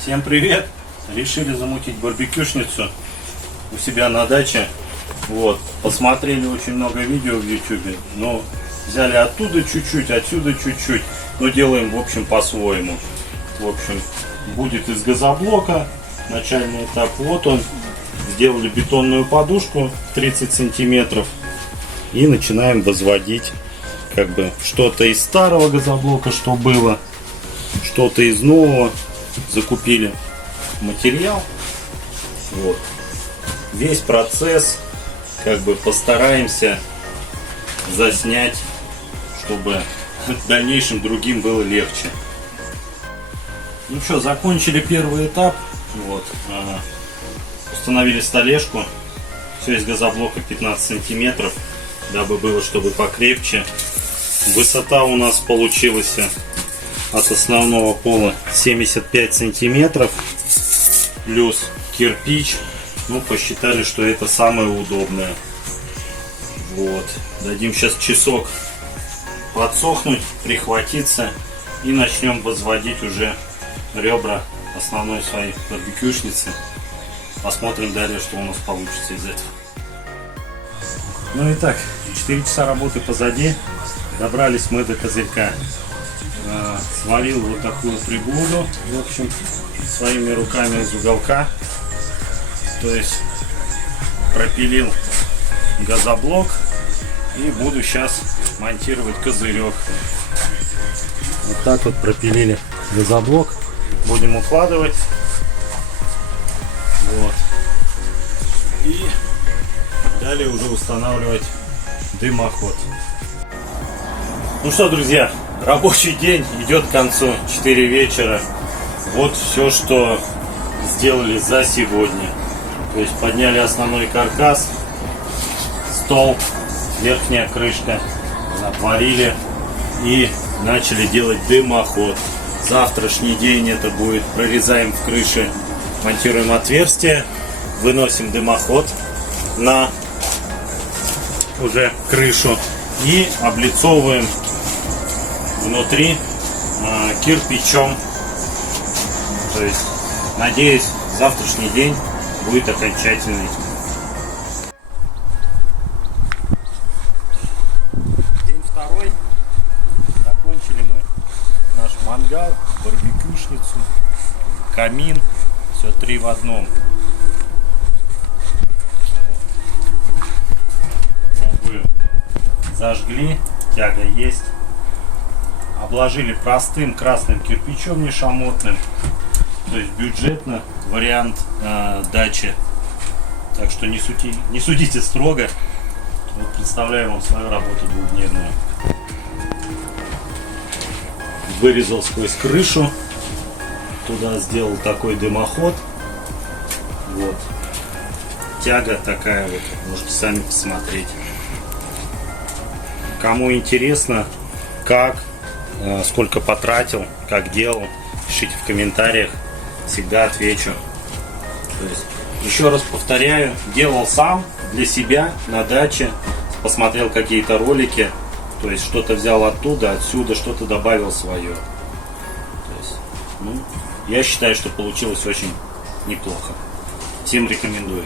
Всем привет! Решили замутить барбекюшницу у себя на даче. Вот, посмотрели очень много видео в YouTube, но взяли оттуда чуть-чуть, отсюда чуть-чуть, но делаем в общем по-своему. В общем, будет из газоблока. Начальный этап, вот он. Сделали бетонную подушку 30 сантиметров и начинаем возводить как бы что-то из старого газоблока, что было, что-то из нового. Закупили материал. Вот. Весь процесс как бы постараемся заснять, чтобы в дальнейшем другим было легче. Ну что, закончили первый этап. Вот. Установили столешку. Все из газоблока 15 сантиметров, дабы было, чтобы покрепче. Высота у нас получилась от основного пола 75 сантиметров. Плюс кирпич. Ну, посчитали, что это самое удобное. Вот. Дадим сейчас часок подсохнуть, прихватиться. И начнем возводить уже ребра основной своей барбекюшницы. Посмотрим далее, что у нас получится из этого. Ну и так, 4 часа работы позади. Добрались мы до козырька. Сварил вот такую приблуду, в общем, своими руками из уголка. То есть пропилил газоблок и буду сейчас монтировать козырек. Вот так вот пропилили газоблок. Будем укладывать. Вот. И далее уже устанавливать дымоход. Ну что, друзья, рабочий день идет к концу. 4 вечера. Вот все, что сделали за сегодня. То есть подняли основной каркас, стол, верхняя крышка, отварили и начали делать дымоход. Завтрашний день это будет: прорезаем в крыше, монтируем отверстие, выносим дымоход на уже крышу и облицовываем внутри кирпичом. То есть, надеюсь, завтрашний день будет окончательный. День второй. Закончили мы наш мангал, барбекюшницу, камин. Все 3 в одном. Пробую. Зажгли, тяга есть. Обложили простым красным кирпичом, не шамотным. То есть бюджетно, вариант дачи. Так что не судите строго. Вот представляю вам свою работу двухдневную. Вырезал сквозь крышу. Туда сделал такой дымоход. Вот. Тяга такая вот. Можете сами посмотреть. Кому интересно, как, сколько потратил, как делал, пишите в комментариях. Всегда отвечу. То есть, еще раз повторяю, делал сам для себя на даче. Посмотрел какие-то ролики. То есть что-то взял оттуда, отсюда, что-то добавил свое. То есть, ну, я считаю, что получилось очень неплохо. Всем рекомендую.